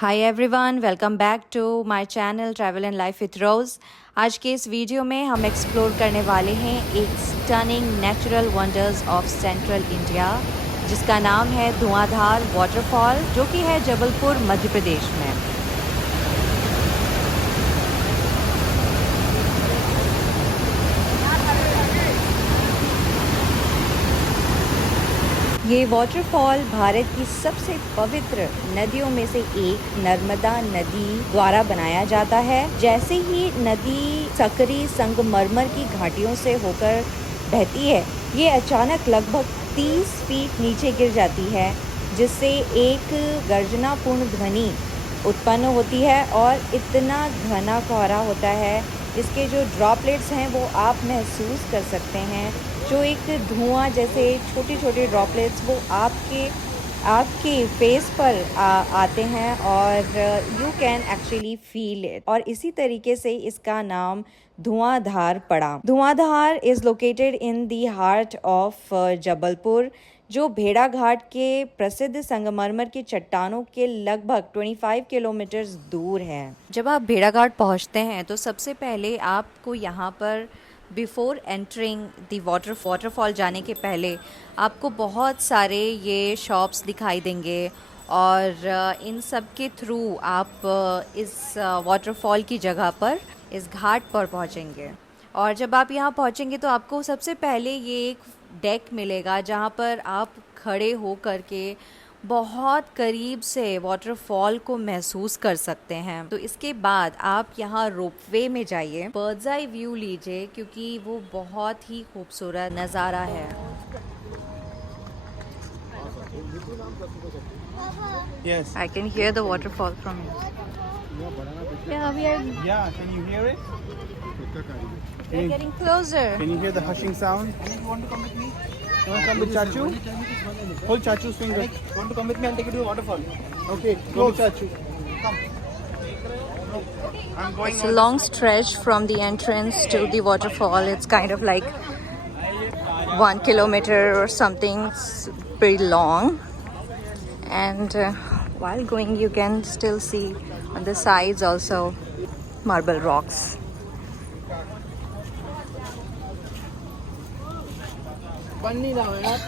Hi everyone, welcome back to my channel travel and life with Rose. आज के इस video में हम एक्सप्लोर करने वाले हैं एक stunning natural wonders of central India जिसका नाम है धुआंधार वाटरफॉल, जो कि है जबलपुर, मध्य प्रदेश में। ये वाटरफॉल भारत की सबसे पवित्र नदियों में से एक नर्मदा नदी द्वारा बनाया जाता है। जैसे ही नदी सकरी संगमरमर की घाटियों से होकर बहती है, ये अचानक लगभग 30 फीट नीचे गिर जाती है, जिससे एक गर्जनापूर्ण ध्वनि उत्पन्न होती है और इतना घना कोहरा होता है। इसके जो ड्रॉपलेट्स हैं वो आप महसूस कर सकते हैं। जो एक धुआं जैसे छोटे छोटे ड्रॉपलेट्स वो आपके फेस पर आते हैं और you can actually feel it. और इसी तरीके से इसका नाम धुआंधार पड़ा। धुआंधार is located in the heart of Jabalpur, जो भेड़ा घाट के प्रसिद्ध संगमरमर की चट्टानों के लगभग 25 किलोमीटर दूर है। जब आप भेड़ा घाट पहुंचते हैं तो सबसे पहले आपको यहाँ पर बिफोर एंटरिंग दी वाटरफॉल जाने के पहले आपको बहुत सारे ये शॉप्स दिखाई देंगे और इन सब के थ्रू आप इस वाटरफॉल की जगह पर, इस घाट पर पहुंचेंगे। और जब आप यहाँ पहुँचेंगे तो आपको सबसे पहले ये एक डेक मिलेगा जहाँ पर आप खड़े हो कर के बहुत करीब से वाटरफॉल को महसूस कर सकते हैं। तो इसके बाद आप यहाँ रोपवे में जाइए, बर्ड्स आई व्यू लीजिए, क्योंकि वो बहुत ही खूबसूरत नज़ारा है। Yes. I can hear the waterfall from here. Yeah, Yeah, can you hear it? we're getting closer. Can you hear the hushing sound? You want to come with me? You want to come with Chachu? Hold Chachu's finger. You want to come with me? I'll take you to the waterfall. Okay, go Chachu. Come. I'm going It's a long stretch from the entrance to the waterfall. It's kind of like 1 kilometer or something. It's pretty long. And while going, you can still see on the sides also marble rocks. बन नहीं रहा है यार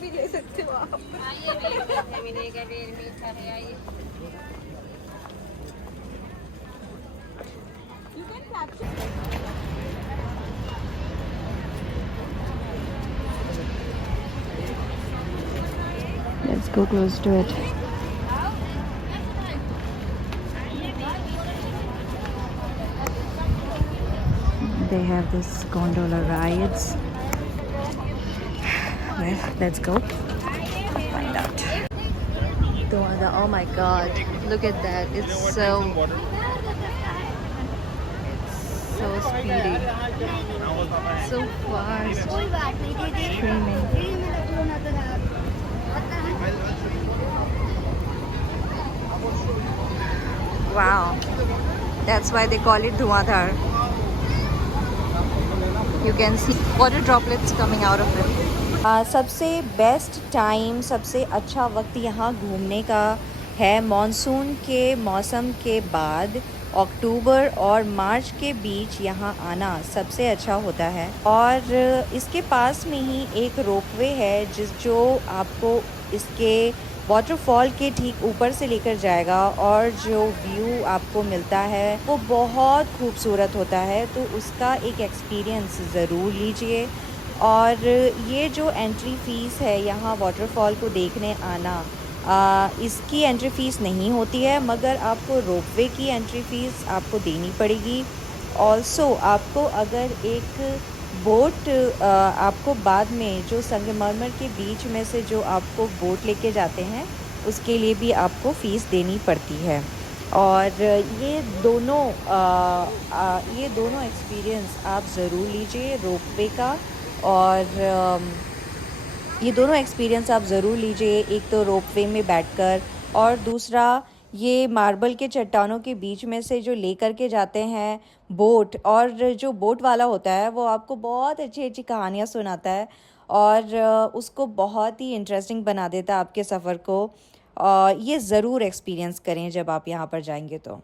भी ले सकते हो आप। मिलेगा डेढ़ मीठा है, आइए। Let's go close to it. They have this gondola rides. Well, let's go find out. Oh my God! Look at that! It's so speedy, so fast, screaming. Wow, that's why they call it Dhuandhar. You can see water droplets coming out of it. सबसे best time, सबसे अच्छा वक्त यहाँ घूमने का है monsoon के मौसम के बाद। अक्टूबर और मार्च के बीच यहाँ आना सबसे अच्छा होता है। और इसके पास में ही एक रोपवे है जो आपको इसके वाटरफॉल के ठीक ऊपर से लेकर जाएगा, और जो व्यू आपको मिलता है वो बहुत खूबसूरत होता है। तो उसका एक एक्सपीरियंस ज़रूर लीजिए। और ये जो एंट्री फ़ीस है यहाँ वाटरफॉल को देखने आना, इसकी एंट्री फ़ीस नहीं होती है, मगर आपको रोपवे की एंट्री फ़ीस आपको देनी पड़ेगी। ऑल्सो आपको अगर एक बोट आपको बाद में जो संगमरमर के बीच में से जो आपको बोट लेके जाते हैं, उसके लिए भी आपको फ़ीस देनी पड़ती है। और ये दोनों एक्सपीरियंस आप ज़रूर लीजिए, रोपवे का। और ये दोनों एक्सपीरियंस आप ज़रूर लीजिए, एक तो रोपवे में बैठकर, और दूसरा ये मार्बल के चट्टानों के बीच में से जो लेकर के जाते हैं बोट। और जो बोट वाला होता है वो आपको बहुत अच्छी अच्छी कहानियाँ सुनाता है और उसको बहुत ही इंटरेस्टिंग बना देता है आपके सफ़र को। ये ज़रूर एक्सपीरियंस करें जब आप यहाँ पर जाएंगे तो।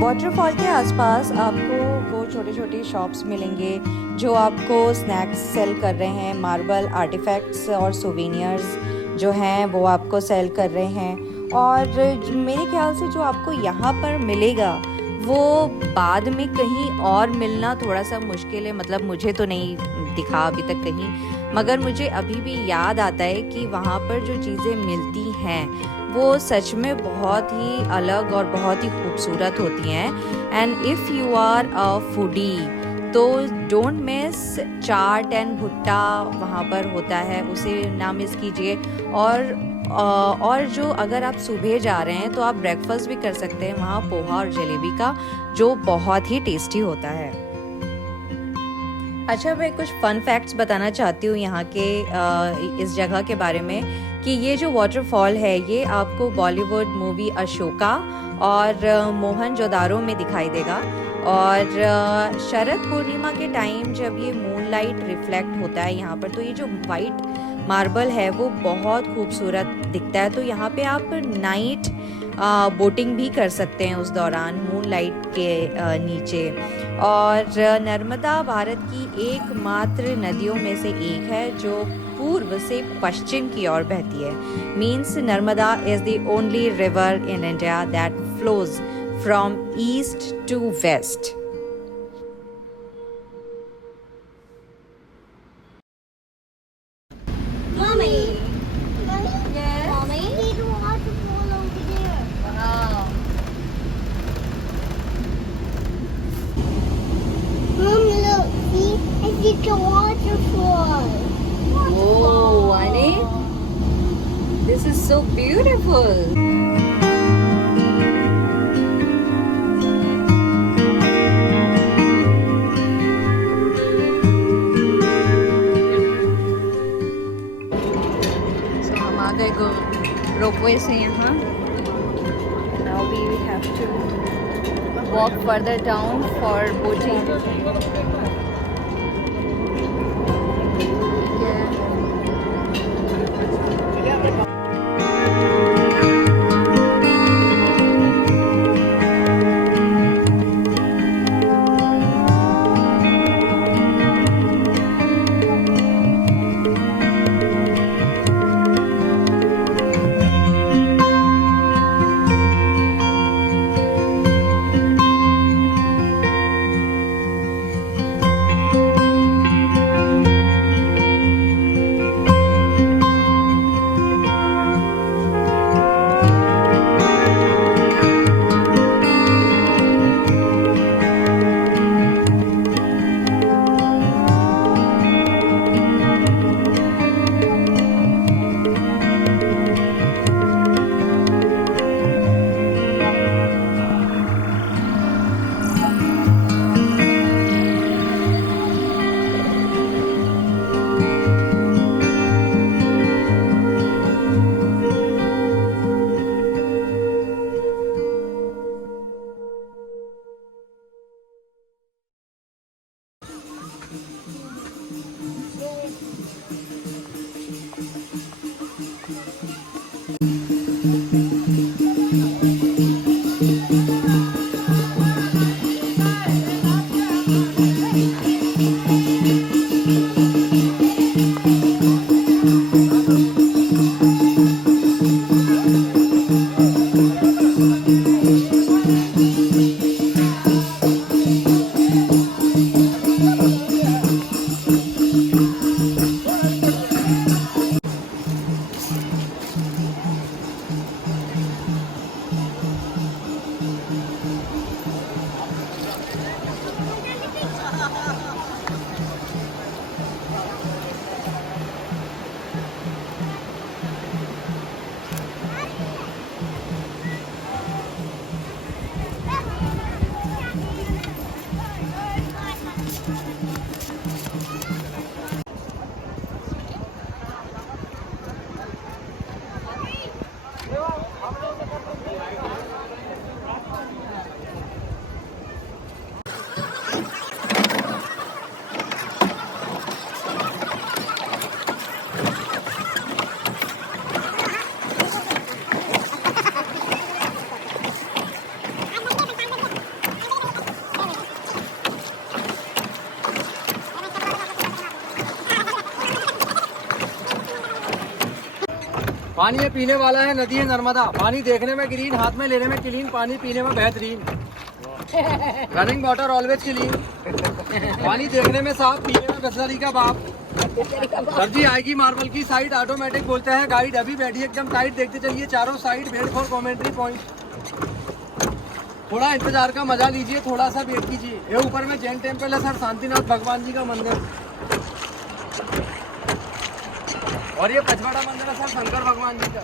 वाटरफॉल के आसपास आपको वो छोटे छोटे शॉप्स मिलेंगे जो आपको स्नैक्स सेल कर रहे हैं, मार्बल आर्टिफैक्ट्स और सोवेनियर्स जो हैं वो आपको सेल कर रहे हैं। और मेरे ख्याल से जो आपको यहाँ पर मिलेगा वो बाद में कहीं और मिलना थोड़ा सा मुश्किल है, मतलब मुझे तो नहीं दिखा अभी तक कहीं, मगर मुझे अभी भी याद आता है कि वहाँ पर जो चीज़ें मिलती हैं वो सच में बहुत ही अलग और बहुत ही खूबसूरत होती हैं। And if you are a foodie तो don't miss chaat and bhutta वहाँ पर होता है, उसे ना मिस कीजिए। और जो अगर आप सुबह जा रहे हैं तो आप ब्रेकफास्ट भी कर सकते हैं वहाँ पोहा और जलेबी का, जो बहुत ही टेस्टी होता है। अच्छा, मैं कुछ फन फैक्ट्स बताना चाहती हूँ यहाँ के इस जगह के बारे में कि ये जो वाटरफॉल है ये आपको बॉलीवुड मूवी अशोका और मोहनजोदारो में दिखाई देगा। और शरद पूर्णिमा के टाइम जब ये मूनलाइट रिफ्लेक्ट होता है यहाँ पर, तो ये जो वाइट मार्बल है वो बहुत खूबसूरत दिखता है। तो यहाँ पे आप नाइट बोटिंग भी कर सकते हैं उस दौरान मूनलाइट के नीचे। और नर्मदा भारत की एकमात्र नदियों में से एक है जो पूर्व से पश्चिम की ओर बहती है। Means Narmada is the only river in India that flows from east to west. Mommy. Yes. Mommy. See the waterfall over there. Wow. Mom, look. See, I see the waterfall. Oh, Annie, this is so beautiful. Ropeway से यहाँ now we have to walk further down for boating. पानी ये पीने वाला है, नदी है नर्मदा। पानी देखने में ग्रीन, हाथ में लेने में क्लीन, पानी पीने में बेहतरीन। Running water always clean. पानी देखने में साफ, पीने में बिस्लरी का बाप। सर जी आएगी मार्बल की साइड, ऑटोमेटिक बोलते हैं गाइड। अभी बैठिए एकदम टाइट, देखते चलिए चारों side. Wait for commentary point. थोड़ा इंतजार का मजा लीजिए, थोड़ा सा वेट कीजिए। ये ऊपर में जैन टेम्पल है सर, शांतिनाथ भगवान जी का मंदिर। और ये पचवाड़ा मंदिर है सर, शंकर भगवान जी का।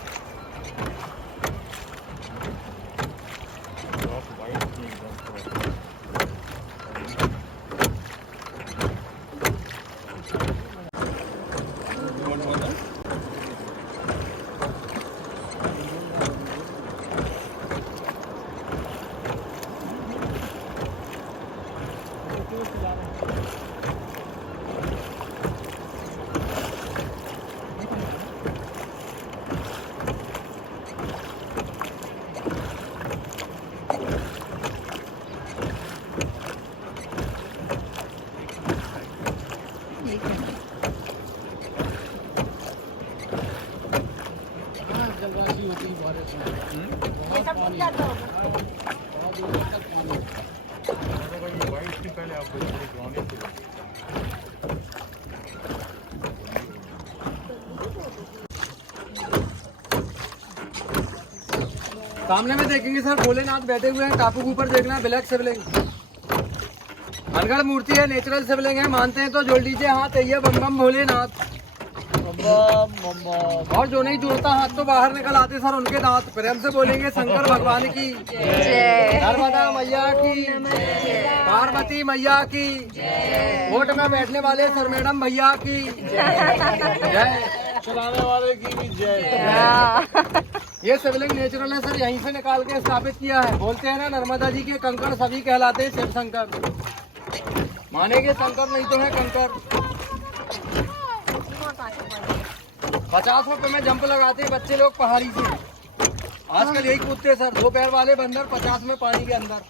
सामने में देखेंगे सर भोलेनाथ बैठे हुए हैं, टापू के ऊपर देखना ब्लैक शिवलिंग। अनगढ़ मूर्ति है, नेचुरल शिवलिंग है। मानते हैं तो जोड़ लीजिए हाथ, ये बम बम भोलेनाथ। और जो नहीं जोड़ता हाथ तो बाहर निकल आते सर उनके दांत। प्रेम से बोलेंगे शंकर भगवान की जय, नर्मदा मैया की जय, पार्वती मैया की जय, वोट में बैठने वाले सर मैडम भैया की जय, चलाने वाले की भी जय। ये शिवलिंग नेचुरल है सर, यहीं से निकाल के स्थापित किया है। बोलते हैं ना नर्मदा जी के कंकड़ सभी कहलाते हैं शिव शंकर। मानेंगे शंकर नहीं तो है कंकर। 50 रुपए में जंप लगाते हैं बच्चे लोग पहाड़ी से। आजकल यही कूदते हैं सर, 2 पैर वाले बंदर 50 में पानी के अंदर।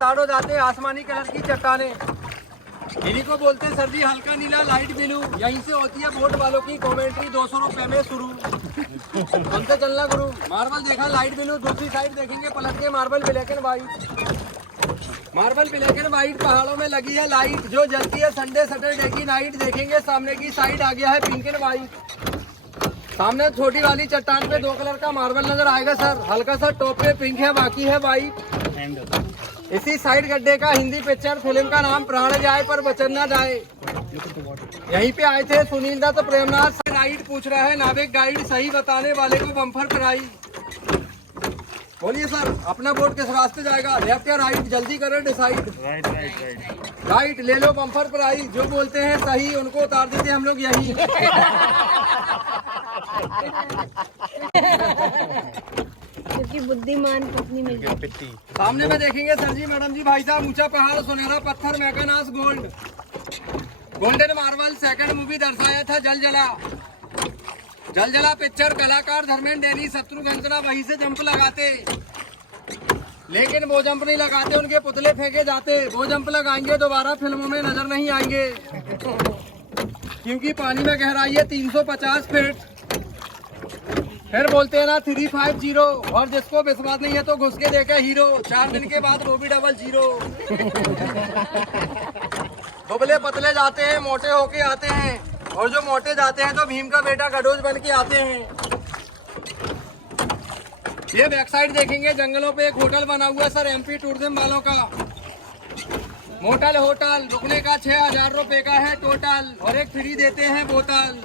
ताड़ो जाते हैं आसमानी कलर की चट्टाने, इन्हीं को बोलते हैं सर जी हल्का नीला लाइट ब्लू। यहीं से होती है बोट वालों की कॉमेंट्री 200 रुपए में शुरू। हमसे चलना गुरु। मार्बल देखा लाइट ब्लू, दूसरी साइड देखेंगे पलट के marble black and white. Marble black and white पहाड़ों में लगी है लाइट जो जलती है संडे सैटरडे की नाइट। देखेंगे सामने की साइड आ गया है पिंक एंड व्हाइट। सामने छोटी वाली चट्टान पे 2 कलर का मार्बल नजर आएगा सर, हल्का सा टॉप पे पिंक है, बाकी है व्हाइट। इसी साइड गड्ढे का हिंदी पिक्चर फिल्म का नाम प्राण जाए पर वचन ना जाए। यहीं पे आए थे सुनील दत्त प्रेमनाथ से। राइड पूछ रहा है नाविक गाइड, सही बताने वाले को बम्पर प्राइज। बोलिए सर अपना बोट किस रास्ते जाएगा, लेफ्ट या राइट, जल्दी करो डिसाइड। राइट ले लो बम्पर प्राइज। जो बोलते हैं सही उनको उतार देते हम लोग यही। क्योंकि बुद्धिमान पत्नी मिल गई। सामने में देखेंगे सर जी मैडम जी भाई साहब, ऊंचा पहाड़, सुनहरा पत्थर, मैकानास gold, golden marble. Second movie दर्शाया था जल जला। जल जला पिक्चर कलाकार धर्मेंद्र डैनी शत्रुघ्न वहीं से जंप लगाते, लेकिन वो जंप नहीं लगाते, उनके पुतले फेंके जाते। वो जंप लगाएंगे दोबारा फिल्मों में नजर नहीं आएंगे, क्योंकि पानी में गहराई है 350 फीट। फिर बोलते हैं ना 350, और जिसको विश्वास नहीं है तो घुस के देखे हीरो। 4 दिन के बाद वो भी 00। दुबले पतले जाते हैं, मोटे होके आते हैं, और जो मोटे जाते हैं तो भीम का बेटा गडोज बन के आते हैं। ये बैक साइड देखेंगे जंगलों पे एक होटल बना हुआ है सर, MP टूरिज्म वालों का। मोटल होटल, रुकने का 6000 रुपए का है टोटल, और एक फ्री देते हैं बोतल।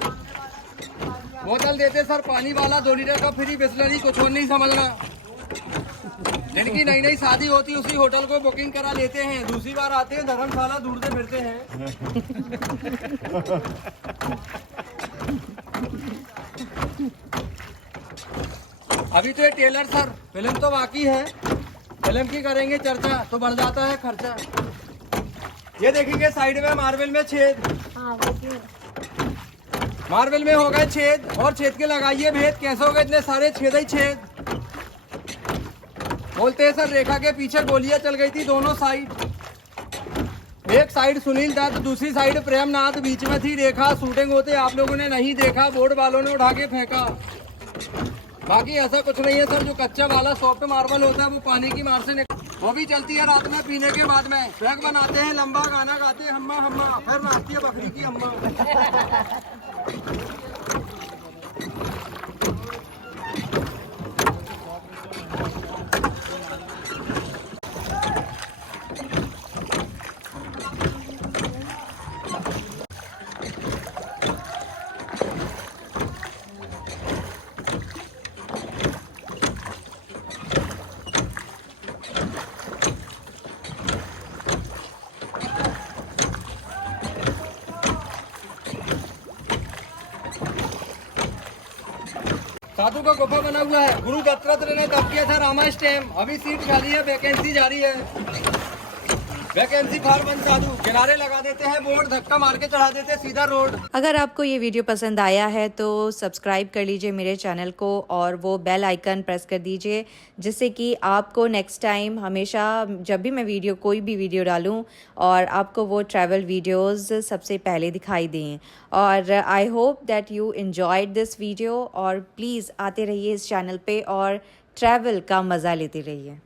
बोतल देते सर पानी वाला 2 लीटर का फ्री, बिस्लरी कुछ और नहीं समझना। जिनकी नई नई शादी होती उसी होटल को बुकिंग करा लेते हैं, दूसरी बार आते हैं धर्मशाला ढूंढते फिरते हैं। अभी तो ये टेलर सर, फिल्म तो बाकी है, फिल्म की करेंगे चर्चा तो बढ़ जाता है खर्चा। ये देखेंगे साइड में मार्बल में छेद। मार्बल में हो गए छेद, और छेद के लगाइए भेद। कैसे हो गए इतने सारे छेद ही छेद। बोलते हैं सर रेखा के पीछे गोलियां चल गई थी दोनों साइड। एक साइड सुनील दत्त, दूसरी साइड प्रेमनाथ, बीच में थी रेखा। शूटिंग होते आप लोगों ने नहीं देखा, बोर्ड वालों ने उठा के फेंका। बाकी ऐसा कुछ नहीं है सर। जो कच्चा वाला सॉफ्ट मार्बल होता है वो पानी की मार से वो भी चलती है रात में पीने के बाद में। फ्लैग बनाते हैं, लंबा गाना गाते हैं, हम्मा हम्मा, फिर नाचती है बकरी की अम्मा। साधु का गुफा बना हुआ है। गुरु दत्तात्रेय ने तब किया था रामा स्टैम्प। अभी सीट खाली है, वैकेंसी जारी है। वैकेंसी फॉर वन साधु। किनारे लगा देते हैं बोर्ड, धक्का मार के चढ़ा देते हैं सीधा रोड। अगर आपको ये वीडियो पसंद आया है तो सब्सक्राइब कर लीजिए मेरे चैनल को और वो बेल आइकन प्रेस कर दीजिए, जिससे कि आपको नेक्स्ट टाइम हमेशा जब भी मैं कोई भी वीडियो डालूं और आपको वो ट्रैवल वीडियोस सबसे पहले दिखाई दें। और I hope that you enjoyed this video और प्लीज़ आते रहिए इस चैनल पे और ट्रैवल का मज़ा लेते रहिए।